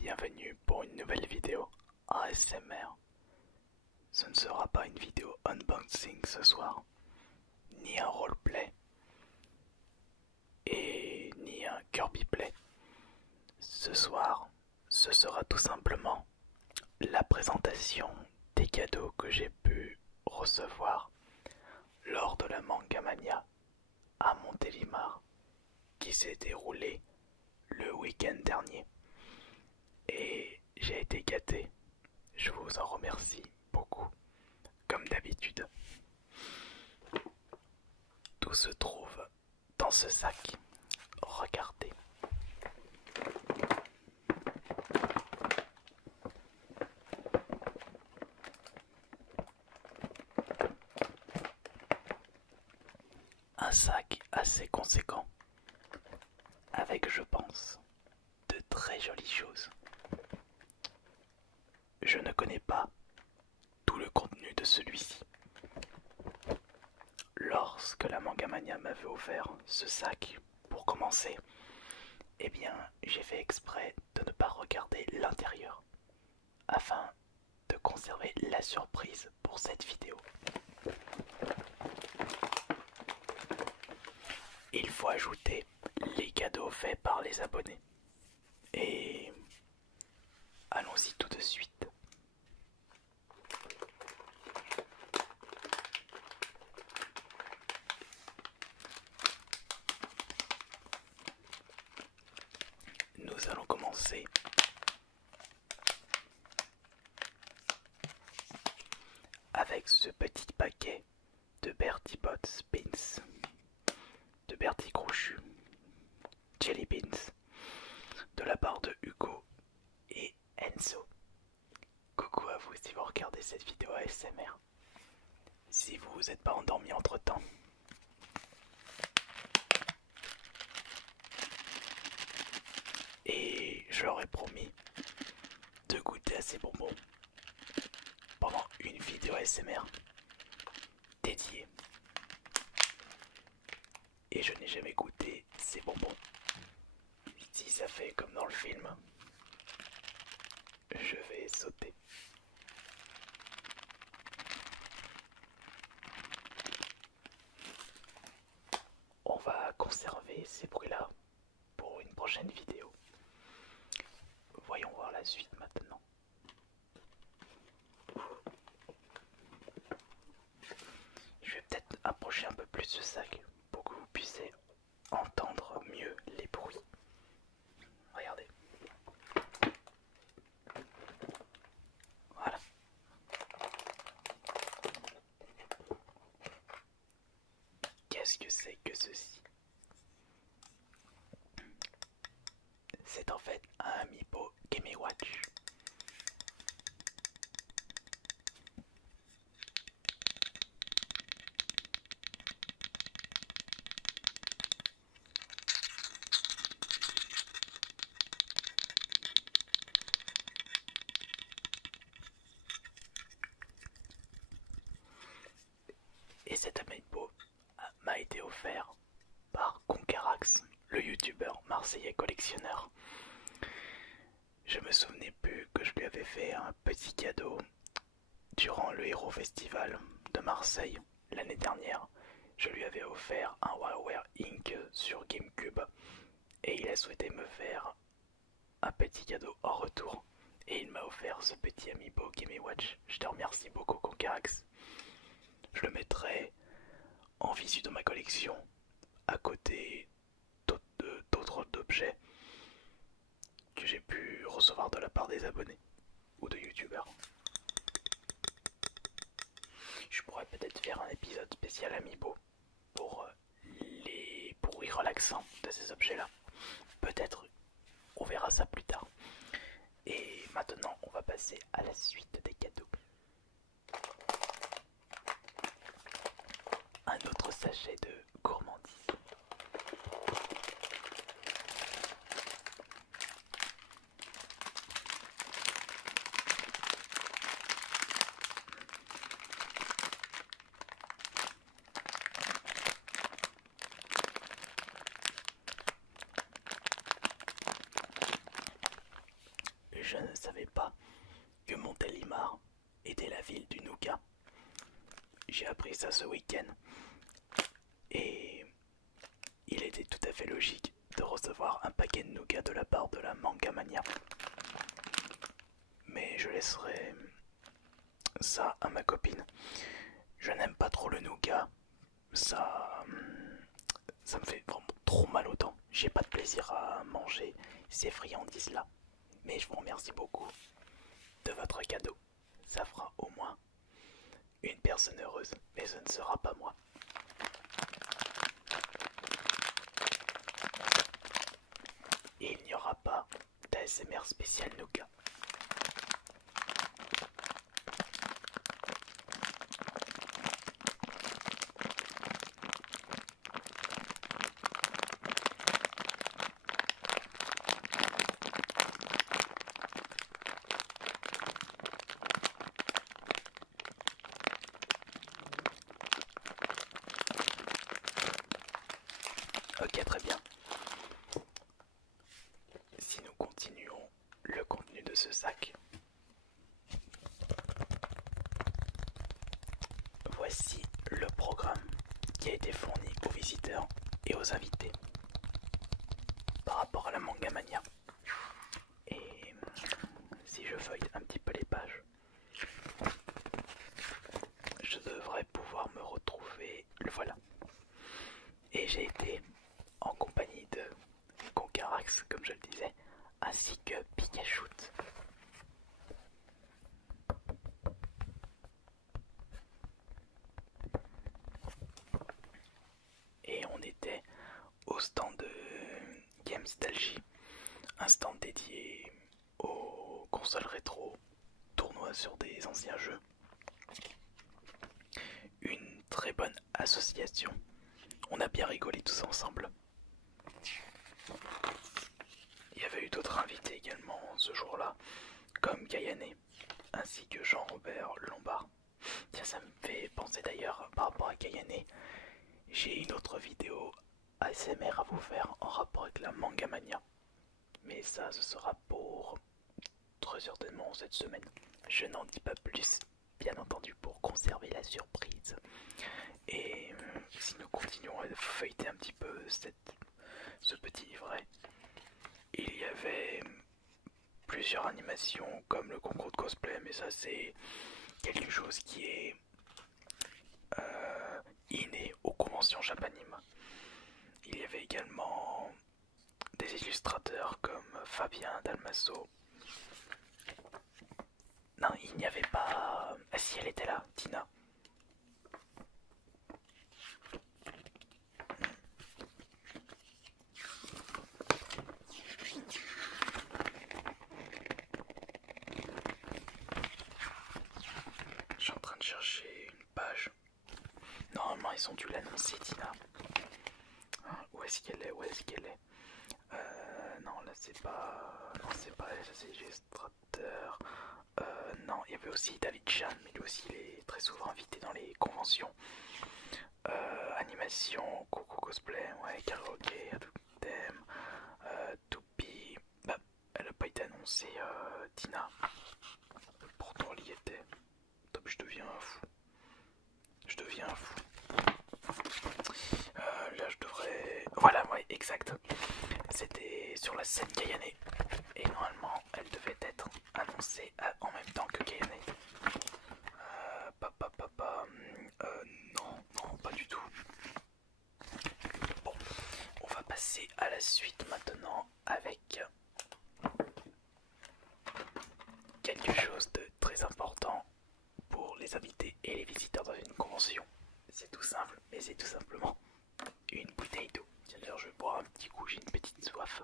bienvenue pour une nouvelle vidéo ASMR. Ce ne sera pas une vidéo unboxing ce soir, ni un roleplay, et ni un Kirby Play. Ce soir, ce sera tout simplement la présentation des cadeaux que j'ai pu recevoir lors de la Mangamania à Montélimar qui s'est déroulée le week-end dernier. Et j'ai été gâté. Je vous en remercie beaucoup, comme d'habitude. Tout se trouve dans ce sac. Regardez. Un sac assez conséquent, avec, je pense, de très jolies choses. Je ne connais pas tout le contenu de celui-ci. Lorsque la Mangamania m'avait offert ce sac pour commencer, eh bien j'ai fait exprès de ne pas regarder l'intérieur afin de conserver la surprise pour cette vidéo. Il faut ajouter les cadeaux faits par les abonnés. Et allons-y tout de suite. Nous allons commencer avec ce petit paquet de Bertie Bott's Beans, de Bertie Crochu, Jelly Beans, de la part de Hugo et Enzo. Coucou à vous si vous regardez cette vidéo ASMR. Si vous vous êtes pas endormi entre temps. Et je leur ai promis de goûter à ces bonbons pendant une vidéo ASMR dédiée. Et je n'ai jamais goûté ces bonbons. Si ça fait comme dans le film, je vais sauter. On va conserver ces bruits-là pour une prochaine vidéo. Voyons voir la suite maintenant. Je vais peut-être approcher un peu plus ce sac pour que vous puissiez entendre mieux les bruits. Regardez. Voilà. Qu'est-ce que c'est que ceci? C'est en fait un Amiibo Game & Watch. Et cet Amiibo m'a été offert par Conquerax, le youtubeur marseillais collectionneur. Je me souvenais plus que je lui avais fait un petit cadeau durant le Hero Festival de Marseille l'année dernière. Je lui avais offert un WarioWare Inc sur GameCube et il a souhaité me faire un petit cadeau en retour. Et il m'a offert ce petit Amiibo Game & Watch. Je te remercie beaucoup Conquerax. Je le mettrai en visu dans ma collection à côté d'autres objets que j'ai pu recevoir de la part des abonnés ou de youtubeurs. Je pourrais peut-être faire un épisode spécial Amiibo pour les bruits relaxants de ces objets-là. Peut-être, on verra ça plus tard. Et maintenant, on va passer à la suite des cadeaux. Un autre sachet de gourmandise. je ne savais pas que Montélimar était la ville du nougat. J'ai appris ça ce week-end et il était tout à fait logique de recevoir un paquet de nougat de la part de la Mangamania. Mais je laisserai ça à ma copine. Je n'aime pas trop le nougat, ça me fait vraiment trop mal aux dents. J'ai pas de plaisir à manger ces friandises là. Mais je vous remercie beaucoup de votre cadeau. Ça fera au moins une personne heureuse, mais ce ne sera pas moi. Et il n'y aura pas d'ASMR spécial nougat. Ok, très bien. Si nous continuons le contenu de ce sac, voici le programme qui a été fourni aux visiteurs et aux invités par rapport à la Mangamania. Et si je feuille un petit peu les pages, je devrais pouvoir me retrouver. Le voilà. Et j'ai été en compagnie de Concarax, comme je le disais, ainsi que Pikachu. Et on était au stand de Gamestalgie, un stand dédié aux consoles rétro, tournois sur des anciens jeux. Une très bonne association. On a bien rigolé tous ensemble. Il y avait eu d'autres invités également ce jour-là, comme Kayane, ainsi que Jean-Robert Lombard. Tiens, ça me fait penser d'ailleurs, par rapport à Kayane, j'ai une autre vidéo ASMR à vous faire en rapport avec la Mangamania. Mais ça, ce sera pour très certainement cette semaine. Je n'en dis pas plus, bien entendu, pour conserver la surprise. Et si nous continuons à feuilleter un petit peu ce petit livret, il y avait plusieurs animations comme le concours de cosplay, mais ça c'est quelque chose qui est inné aux conventions Japanime. Il y avait également des illustrateurs comme Fabien Dalmasso. Non, il n'y avait pas... Ah si, elle était là, Tina. Je suis en train de chercher une page. Normalement, ils ont dû l'annoncer, Tina. Où est-ce qu'elle est? Où est-ce qu'elle est? Non, là c'est pas... Non, c'est pas elle, c'est illustrateur. Non, il y avait aussi David Chan, mais lui aussi il est très souvent invité dans les conventions. Animation, coucou cosplay, ouais, karaoké, thème, Toupie. Bah, elle a pas été annoncée, Tina. Pourtant elle y était. Top, je deviens un fou. Je deviens un fou. Là je devrais... Voilà, ouais, exact. C'était sur la scène Kayane. Et normalement, elle devait être annoncée en même temps que Kayane. Non, pas du tout. Bon, on va passer à la suite maintenant avec quelque chose de très important pour les invités et les visiteurs dans une convention. C'est tout simple, mais c'est tout simplement une bouteille d'eau. Tiens, d'ailleurs, je vais boire un petit coup, j'ai une petite soif.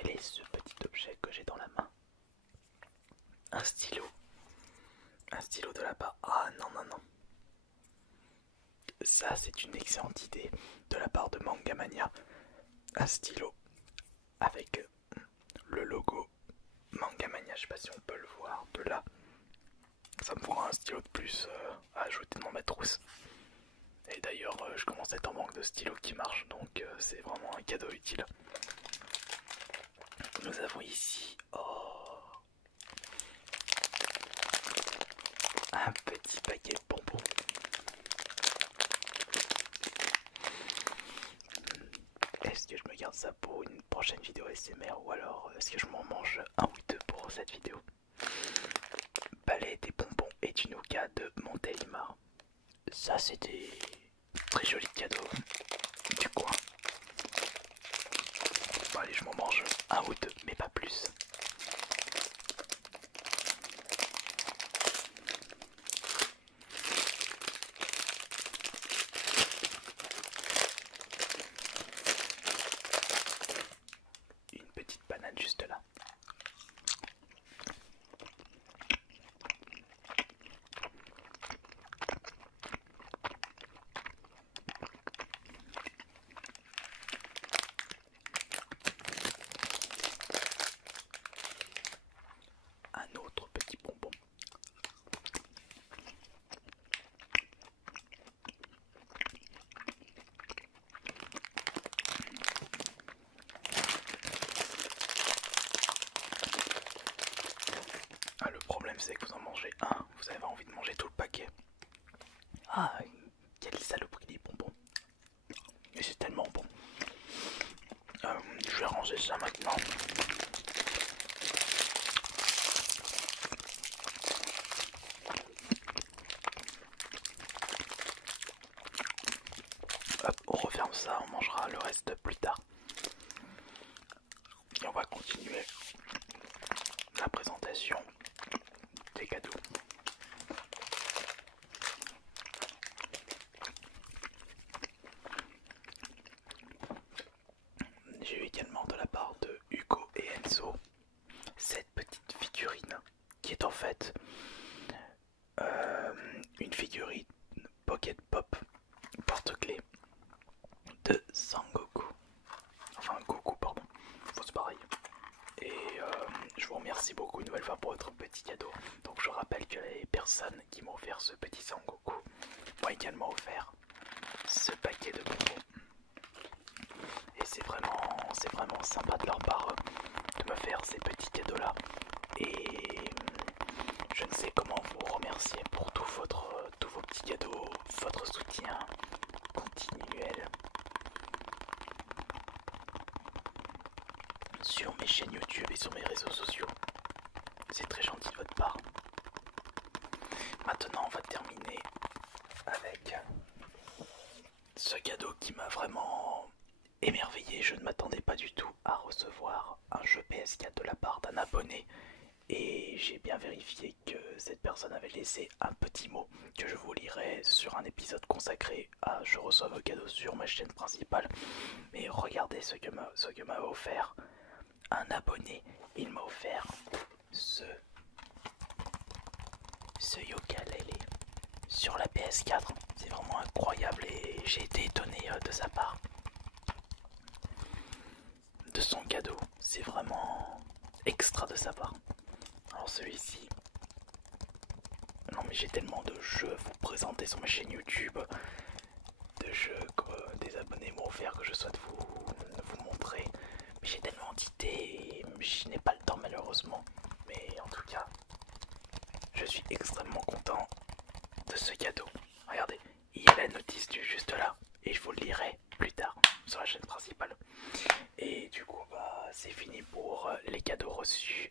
quel est ce petit objet que j'ai dans la main? Un stylo. Un stylo de la part... Ah non, non, non. Ça, c'est une excellente idée de la part de Mangamania. Un stylo avec le logo Mangamania. Je sais pas si on peut le voir de là. Ça me fera un stylo de plus à ajouter dans ma trousse. Et d'ailleurs, je commence à être en manque de stylos qui marchent, donc c'est vraiment un cadeau utile. Nous avons ici un petit paquet de bonbons. Est-ce que je me garde ça pour une prochaine vidéo SMR ou alors est-ce que je m'en mange un ou deux pour cette vidéo? Balai des bonbons et du nougat de Montélimar. Ça, c'était très joli cadeau du coin. Bon, allez, je m'en mange un ou deux, mais pas plus. Une petite banane juste là. Un autre petit bonbon. Ah, le problème c'est que vous en mangez un, vous avez envie de manger tout le paquet. Ah, quelle saloperie les bonbons. Mais c'est tellement bon. Je vais ranger ça maintenant. Hop, on referme ça, on mangera le reste plus tard. Et on va continuer la présentation des cadeaux. J'ai eu également de la part de Hugo et Enzo cette petite figurine qui est en fait une figurine Pocket Pop porte-clés de Sangoku. Enfin Goku pardon, c'est pareil. Et je vous remercie beaucoup une nouvelle fois pour votre petit cadeau. Donc je rappelle que les personnes qui m'ont offert ce petit Sangoku m'ont également offert ce paquet de bonbons. Et c'est vraiment sympa de leur part de me faire ces petits cadeaux là. Et je ne sais comment vous remercier pour tous vos petits cadeaux, votre soutien continuel sur mes chaînes YouTube et sur mes réseaux sociaux. C'est très gentil de votre part. Maintenant, on va terminer avec ce cadeau qui m'a vraiment émerveillé. Je ne m'attendais pas du tout à recevoir un jeu PS4 de la part d'un abonné. Et j'ai bien vérifié que cette personne avait laissé un petit mot que je vous lirai sur un épisode consacré à Je reçois vos cadeaux sur ma chaîne principale. Mais regardez ce que m'a offert un abonné. Il m'a offert ce ukulélé sur la PS4. C'est vraiment incroyable et j'ai été étonné de sa part. De son cadeau, c'est vraiment extra de sa part. Alors celui-ci, non mais j'ai tellement de jeux à vous présenter sur ma chaîne YouTube, de jeux que des abonnés m'ont offert que je souhaite vous montrer. Mais j'ai tellement d'idées et je n'ai pas le temps malheureusement. Mais en tout cas, je suis extrêmement content de ce cadeau. Regardez, il y a la notice du juste là et je vous le lirai plus tard sur la chaîne principale. Et du coup, c'est fini pour les cadeaux reçus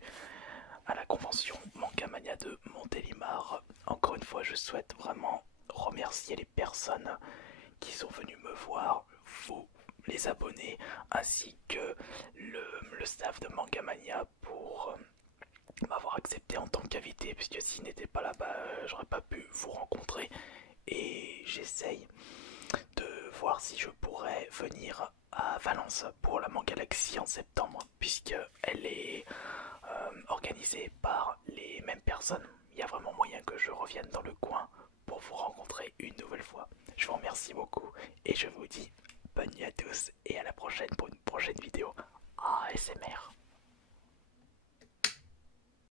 à la convention Mangamania de Montélimar. Encore une fois, je souhaite vraiment remercier les personnes qui sont venues me voir, vous, les abonnés, ainsi que le staff de Mangamania pour m'avoir accepté en tant qu'invité, puisque s'il n'était pas là, j'aurais pas pu vous rencontrer. Et j'essaye de voir si je pourrais venir à Valence pour la Manga Galaxy en septembre, puisque elle est organisée par les mêmes personnes. Il y a vraiment moyen que je revienne dans le coin pour vous rencontrer une nouvelle fois. Je vous remercie beaucoup et je vous dis